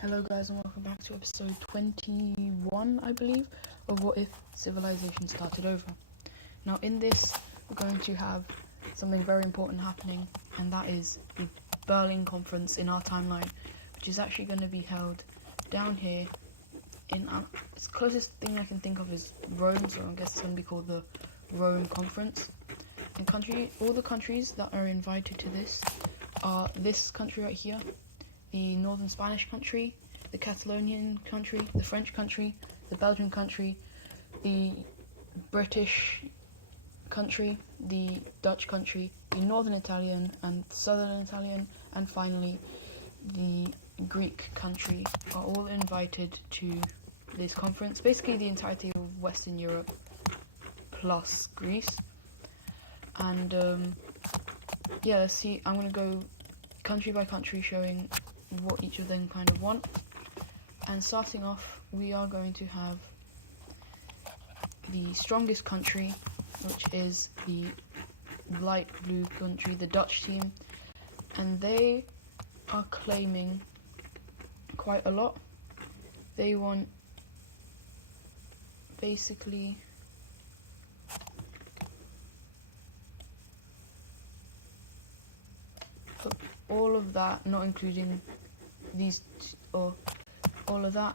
Hello guys and welcome back to episode 21, I believe, of What If Civilization Started Over. Now in this, we're going to have something very important happening, and that is the Berlin Conference in our timeline, which is actually going to be held down here in, it's the closest thing I can think of is Rome, so I guess it's going to be called the Rome Conference. And all the countries that are invited to this are this country right here, the Northern Spanish country, the Catalonian country, the French country, the Belgian country, the British country, the Dutch country, the Northern Italian and Southern Italian, and finally the Greek country are all invited to this conference. Basically the entirety of Western Europe plus Greece. And yeah, let's see, I'm going to go country by country showing what each of them kind of want. And starting off, we are going to have the strongest country, which is the light blue country, the Dutch team, and they are claiming quite a lot. They want basically all of that, not including these or all of that.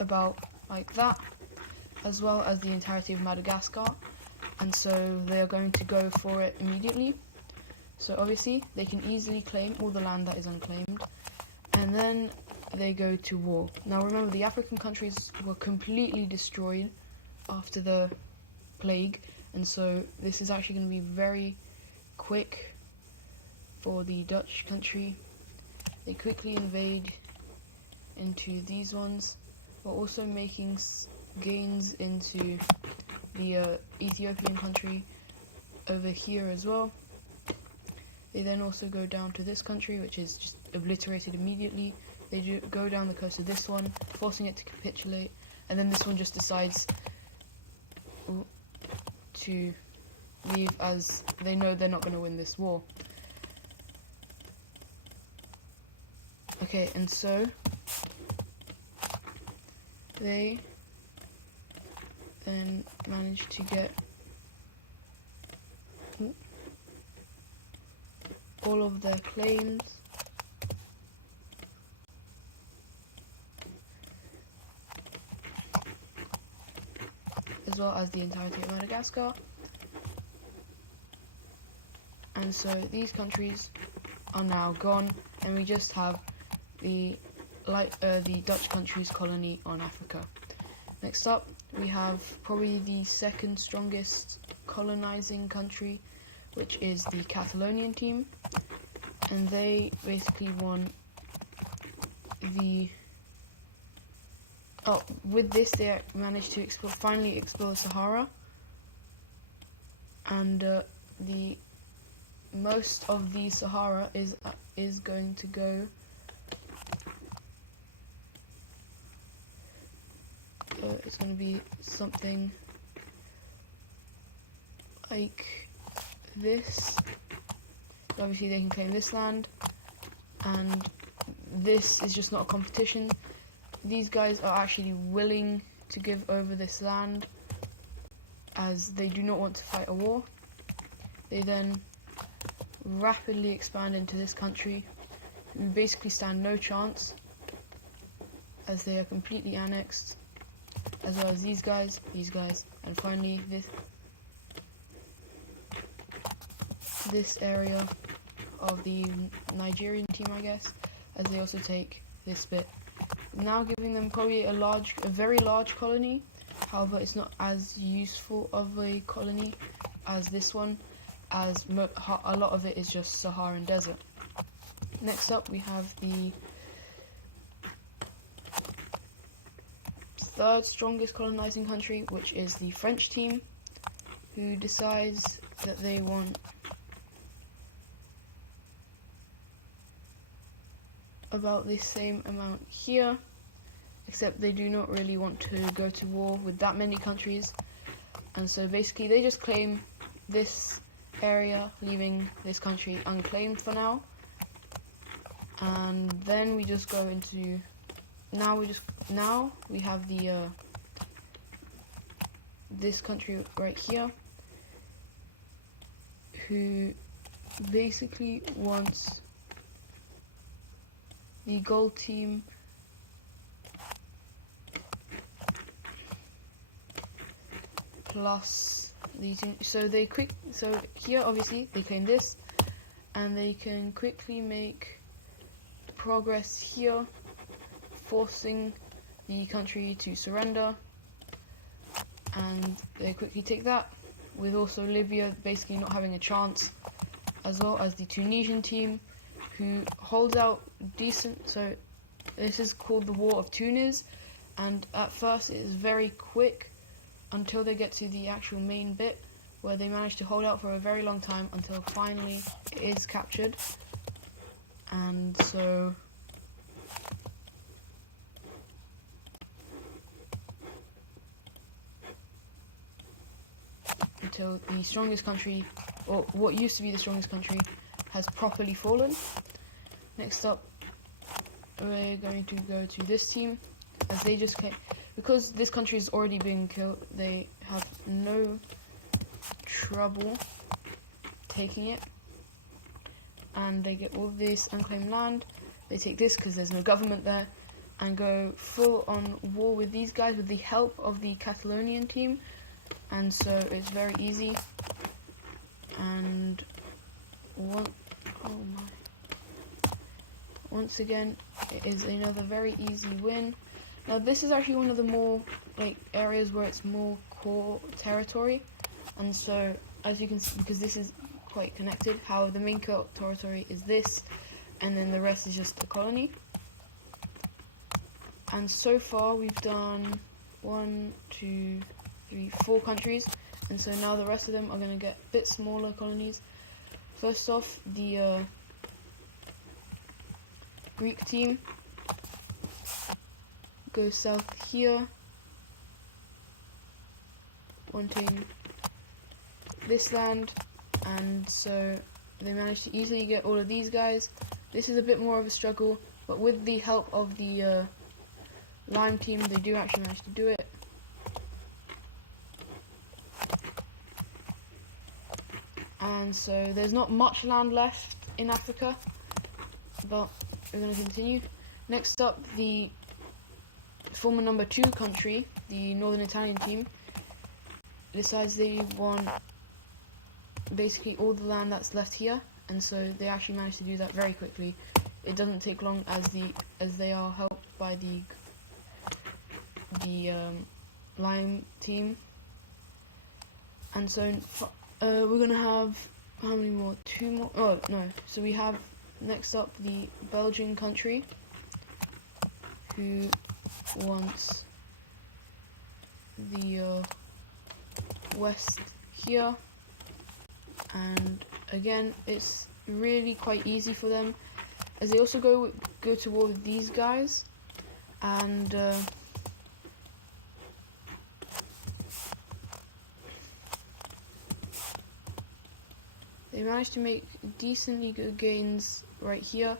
About like that, as well as the entirety of Madagascar, and so they are going to go for it immediately. So obviously they can easily claim all the land that is unclaimed, and then they go to war. Now remember, the African countries were completely destroyed after the plague, and so this is actually going to be very quick for the Dutch country. They quickly invade into these ones, but also making gains into the Ethiopian country over here as well. They then also go down to this country, which is just obliterated immediately. They go down the coast of this one, forcing it to capitulate, and then this one just decides to leave, as they know they're not going to win this war. Okay, and so they then manage to get all of their claims, as well as the entirety of Madagascar. And so these countries are now gone, and we just have the Dutch country's colony on Africa. Next up, we have probably the second strongest colonizing country, which is the Catalonian team, and they basically want with this they managed to finally explore Sahara, and the most of the Sahara is going to go it's going to be something like this. So obviously they can claim this land, and this is just not a competition. These guys are actually willing to give over this land, as they do not want to fight a war. They then rapidly expand into this country, who basically stand no chance, as they are completely annexed, as well as these guys, and finally this area of the Nigerian team, I guess, as they also take this bit, now giving them probably a very large colony. However, it's not as useful of a colony as this one, as a lot of it is just Saharan desert. Next up, we have the third strongest colonizing country, which is the French team, who decides that they want about the same amount here, except they do not really want to go to war with that many countries, And so basically they just claim this area, leaving this country unclaimed for now. And then we just go into now we have the this country right here, who basically wants the gold team plus the team. So here obviously they claim this, and they can quickly make progress here, forcing the country to surrender, and they quickly take that, with also Libya basically not having a chance, as well as the Tunisian team, who holds out decent. So this is called the War of Tunis, and at first it is very quick until they get to the actual main bit, where they manage to hold out for a very long time until finally it is captured. And so until the strongest country, or what used to be the strongest country, has properly fallen. Next up, we're going to go to this team, as they just came, because this country is already being killed, they have no trouble taking it, and they get all this unclaimed land. They take this because there's no government there, and go full on war with these guys with the help of the Catalonian team, and so it's very easy. And once again, it is another very easy win. Now this is actually one of the more areas where it's more core territory, and so as you can see, because this is quite connected, how the main core territory is this, and then the rest is just a colony. And so far we've done 1, 2, 3, 4 countries, and so now the rest of them are going to get a bit smaller colonies. First off, the Greek team goes south here, wanting this land, and so they managed to easily get all of these guys. This is a bit more of a struggle, but with the help of the Lime team, they do actually manage to do it. And so there's not much land left in Africa, but we're going to continue. Next up, the former number 2 country, the Northern Italian team, decides they want basically all the land that's left here, and so they actually manage to do that very quickly. It doesn't take long, as they are helped by the Lime team. And so we're gonna have how many more? 2 more? Oh no! So we have next up the Belgian country, who wants the west here, and again it's really quite easy for them, as they also go to war with these guys, and they managed to make decently good gains right here,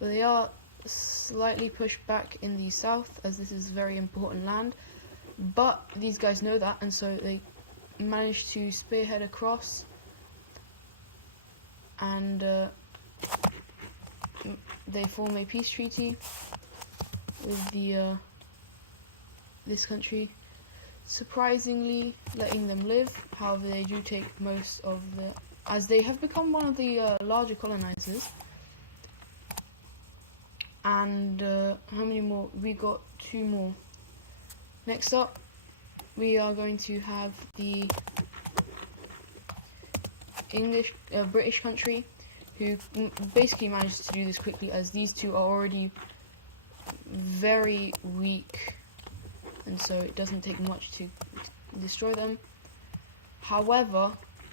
but they are slightly pushed back in the south, as this is very important land. But these guys know that, and so they managed to spearhead across, and they form a peace treaty with the this country, surprisingly letting them live. However, they do take most of as they have become one of the larger colonizers. And how many more? We got 2 more. Next up, we are going to have the British country, who basically managed to do this quickly, as these two are already very weak, and so it doesn't take much to destroy them. However,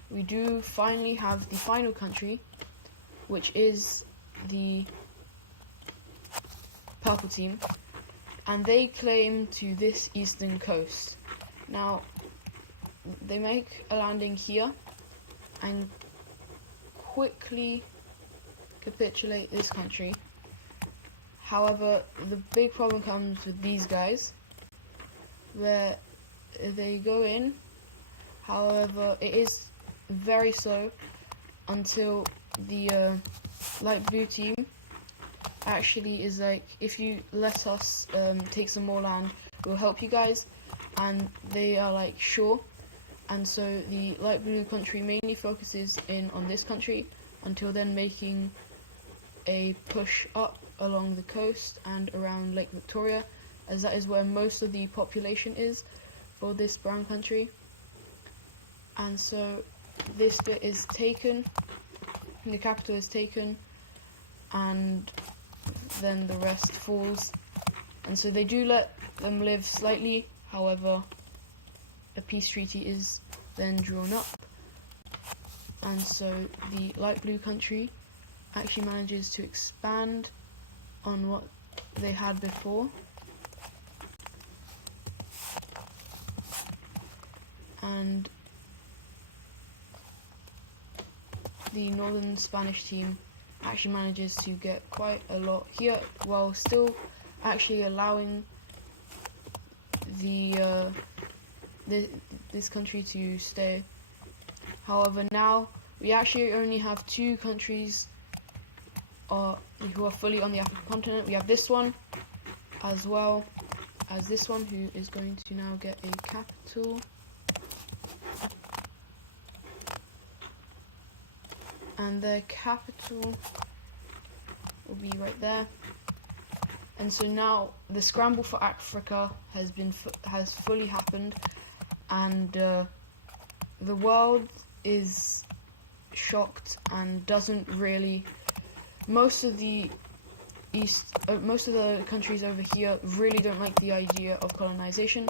we do finally have the final country, which is the purple team, and they claim to this eastern coast. Now, they make a landing here and quickly capitulate this country. However, the big problem comes with these guys, where they go in. However, it is very slow until the light blue team actually is like, if you let us take some more land, we'll help you guys. And they are like, sure. And so the light blue country mainly focuses in on this country until then making a push up along the coast and around Lake Victoria, as that is where most of the population is for this brown country. And so this bit is taken, the capital is taken, and then the rest falls. And so they do let them live slightly, however a peace treaty is then drawn up, and so the light blue country actually manages to expand on what they had before, and the northern Spanish team actually manages to get quite a lot here, while still actually allowing this country to stay. However, now we actually only have two countries who are fully on the African continent. We have this one, as well as this one, who is going to now get a capital. And their capital will be right there. And so now the scramble for Africa has fully happened, and the world is shocked and doesn't really. Most of the countries over here really don't like the idea of colonization.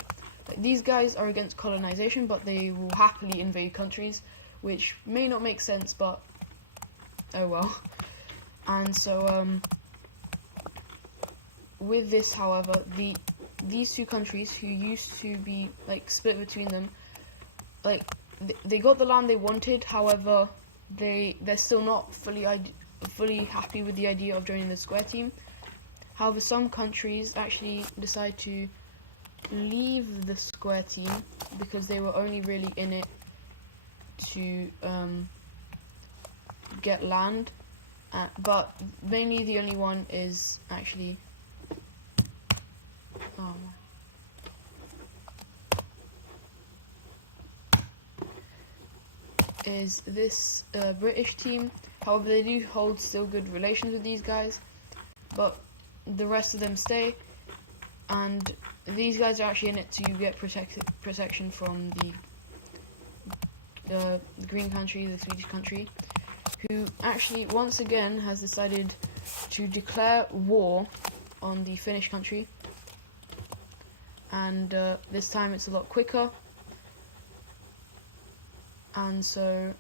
Like, these guys are against colonization, but they will happily invade countries, which may not make sense, but oh well. And so with this, however, these two countries who used to be like split between them, like they got the land they wanted. However, they're still not fully happy with the idea of joining the square team. However, some countries actually decide to leave the square team because they were only really in it to get land, but mainly the only one is actually is this British team. However, they do hold still good relations with these guys, but the rest of them stay, and these guys are actually in it to get protection from the green country, the Swedish country, who actually once again has decided to declare war on the Finnish country, and this time it's a lot quicker. And so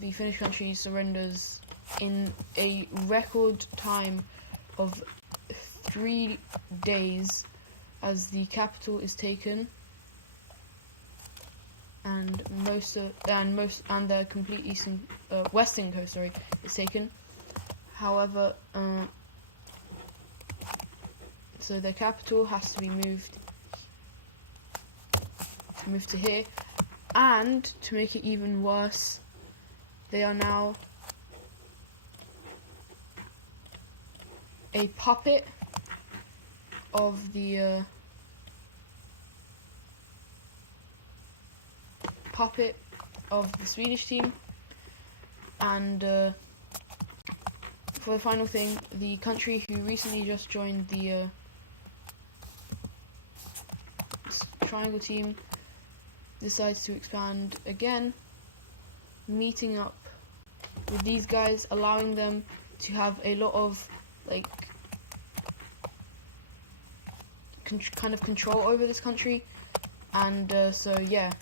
the Finnish country surrenders in a record time of 3 days, as the capital is taken, and the complete western coast is taken. However, so their capital has to be moved to here. And to make it even worse, they are now a puppet of the Swedish team. And for the final thing, the country who recently just joined the triangle team decides to expand again, meeting up with these guys, allowing them to have a lot of like kind of control over this country. And so yeah,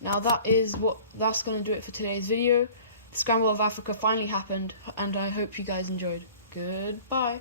now that's going to do it for today's video. The Scramble of Africa finally happened, and I hope you guys enjoyed. Goodbye.